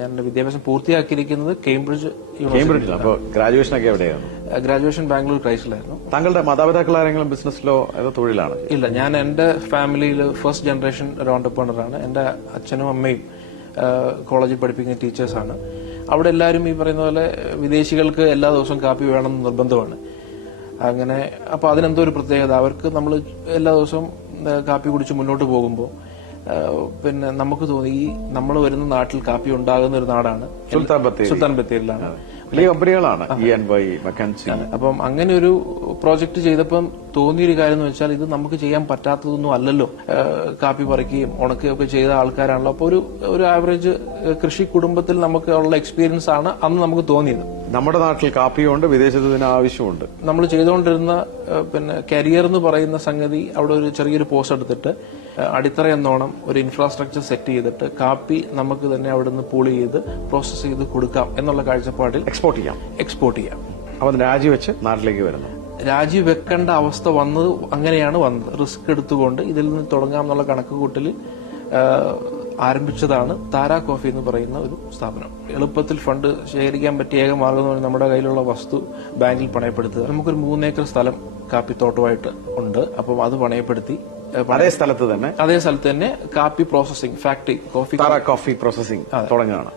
ഞാൻ എന്റെ വിദ്യാഭ്യാസം പൂർത്തിയാക്കിയിരിക്കുന്നത് കേംബ്രിഡ്ജ് കേംബ്രിഡ്ജിൽ അപ്പോൾ ഗ്രാജുവേഷൻ ഒക്കെ എവിടെയാണ്? ഗ്രാജുവേഷൻ ബാംഗ്ലൂർ ക്രൈസ്റ്റിലായിരുന്നു. താങ്കളുടെ മാതാപിതാക്കൾ ആരെങ്കിലും ബിസിനസ്സിലോ ഏതോ തൊഴിലാണ് ഇല്ല ഞാൻ എന്റെ ഫാമിലിയിൽ ഫസ്റ്റ് ജനറേഷൻ ഒരു ഓണ്ടർപ്രണറാണ് എന്റെ അച്ഛനും അമ്മയും കോളേജിൽ പഠിപ്പിക്കുന്ന ടീച്ചേഴ്സാണ് അവിടെ എല്ലാവരും ഈ പറയുന്ന പോലെ വിദേശികൾക്ക് എല്ലാ ദിവസവും കാപ്പി വേണമെന്ന് നിർബന്ധമാണ്. അങ്ങനെ അപ്പൊ അതിനെന്തോ ഒരു പ്രത്യേകത. അവർക്ക് നമ്മൾ എല്ലാ ദിവസവും കാപ്പി കുടിച്ച് മുന്നോട്ട് പോകുമ്പോൾ പിന്നെ നമുക്ക് തോന്നി നമ്മൾ വരുന്ന നാട്ടിൽ കാപ്പി ഉണ്ടാകുന്ന ഒരു നാടാണ് സുൽത്താൻ ബത്തേരി. സുൽത്താൻ ബത്തേരിലാണ് വലിയ കമ്പനികളാണ് ഇ എൻ വൈ മെക്കാൻസി അപ്പം അങ്ങനെ ഒരു പ്രോജക്റ്റ് ചെയ്തപ്പം തോന്നിയൊരു കാര്യം എന്ന് വെച്ചാൽ ഇത് നമുക്ക് ചെയ്യാൻ പറ്റാത്തതൊന്നും അല്ലല്ലോ. കാപ്പി പറിക്കുകയും ഉണക്കുകയും ഒക്കെ ചെയ്ത ആൾക്കാരാണല്ലോ. അപ്പോൾ ഒരു ഒരു ആവറേജ് കൃഷി കുടുംബത്തിൽ നമുക്ക് ഉള്ള എക്സ്പീരിയൻസ് ആണ് അന്ന് നമുക്ക് തോന്നിയത്. നമ്മുടെ നാട്ടിൽ കാപ്പിയുണ്ട് വിദേശത്ത് ഇതിന് ആവശ്യമുണ്ട്. നമ്മൾ ചെയ്തുകൊണ്ടിരുന്ന പിന്നെ കരിയർ എന്ന് പറയുന്ന സംഗതി അവിടെ ഒരു ചെറിയൊരു പോസ്റ്റ് എടുത്തിട്ട് അടിത്തറ എന്നോണം ഒരു ഇൻഫ്രാസ്ട്രക്ചർ സെറ്റ് ചെയ്തിട്ട് കാപ്പി നമുക്ക് തന്നെ അവിടെ നിന്ന് പൂൾ ചെയ്ത് പ്രോസസ് ചെയ്ത് കൊടുക്കാം എന്നുള്ള കാഴ്ചപ്പാടിൽ എക്സ്പോർട്ട് ചെയ്യാം. എക്സ്പോർട്ട് ചെയ്യാം. അവൻ രാജിവെച്ച് നാട്ടിലേക്ക് വരുന്നു. രാജിവെക്കേണ്ട അവസ്ഥ വന്നത് അങ്ങനെയാണ് വന്നത്. റിസ്ക് എടുത്തുകൊണ്ട് ഇതിൽ നിന്ന് തുടങ്ങാം എന്നുള്ള കണക്കുകൂട്ടൽ ആരംഭിച്ചതാണ് താര കോഫി എന്ന് പറയുന്ന ഒരു സ്ഥാപനം. എളുപ്പത്തിൽ ഫണ്ട് ശേഖരിക്കാൻ പറ്റിയ ഏക മാർഗം എന്ന് പറയുന്നത് നമ്മുടെ കയ്യിലുള്ള വസ്തു ബാങ്കിൽ പണയപ്പെടുത്തുക. നമുക്കൊരു മൂന്നേക്കർ സ്ഥലം കാപ്പിത്തോട്ടമായിട്ട് ഉണ്ട്. അപ്പം അത് പണയപ്പെടുത്തി അതേ സ്ഥലത്ത് തന്നെ അതേ സ്ഥലത്ത് തന്നെ കാപ്പി processing factory coffee coffee processing തുടങ്ങുകയാണ്.